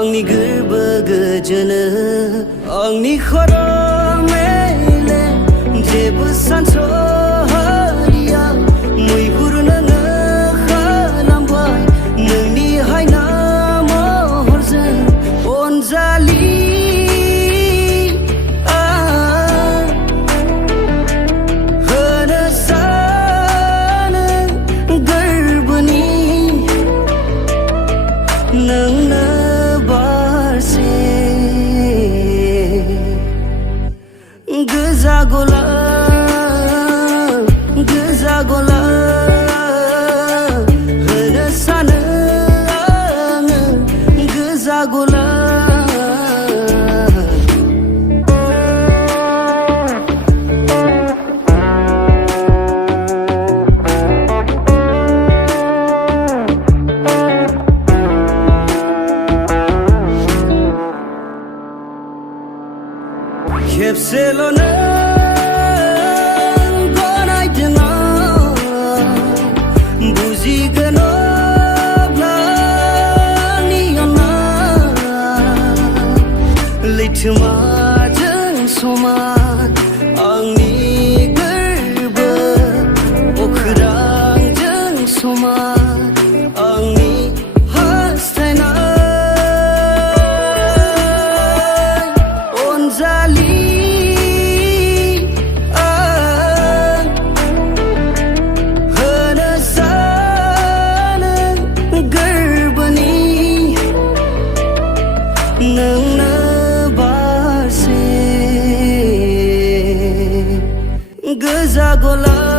angni gorbो गोजोनो angni koro melem जेबो सानस'हाया mwihurnwng खालामबाय नोंनि हायना महरजों अनजालि hwnwsanwgwnbwनि नोंनो बारसे गोजा गलाब होनो सानो आङो गोजा गलाब खेबसेल' नों गनायदों बुजिगोन अब्ला आंनि अननाय लैथोमाजों समान आंनि गोर्बो अख्रांजों समान आंनि हास्थायनाय अनजालि नोंनो बारसे गोजा गलाब